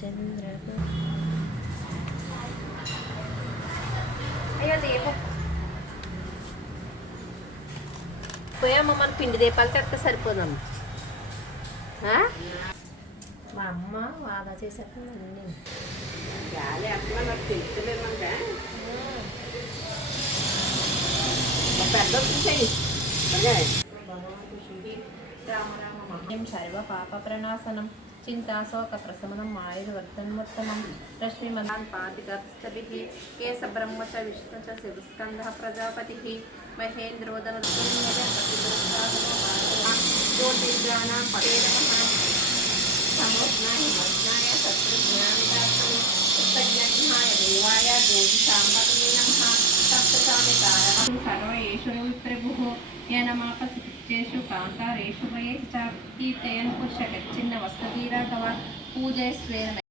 चंद्र అయ్యో దీపం పోయామ్మ మన పిండి దీపాలు తెస్తే సరిపోదమ్మ. మా అమ్మ వాదా చేసేస్తుంది అన్నీ గాలి అట్లా నాకు తెలుస్తలేదంటే పెద్ద చూసేయి రామ రామ మహ్యం సర్వ పాప ప్రణాశనం చింతాశోక ప్రశమనం ఆయుర్వర్ధన్మోత్తమం రశ్మిమదాన్ పాతికస్తభిః కేశ బ్రహ్మ చ విష్ణు చ శివస్కందః ప్రజాపతిః మహేంద్రోదన జ్యోతిర్గాణాం పదే నమః సమోజ్ఞాయ మజ్ఞాయ శత్రుజ్ఞానిదాత్మని ఉత్తజ్ఞాయ దేవాయ జ్యోతిషాంబతే నమః సప్తసామికారః సర్వేషు విప్రభుః యనమాపసిచేషు కాంతారేషు వయే చ కీర్తయన్ పురుషగచ్చిన్న వస్తదీరాఘవ పూజయ స్వేన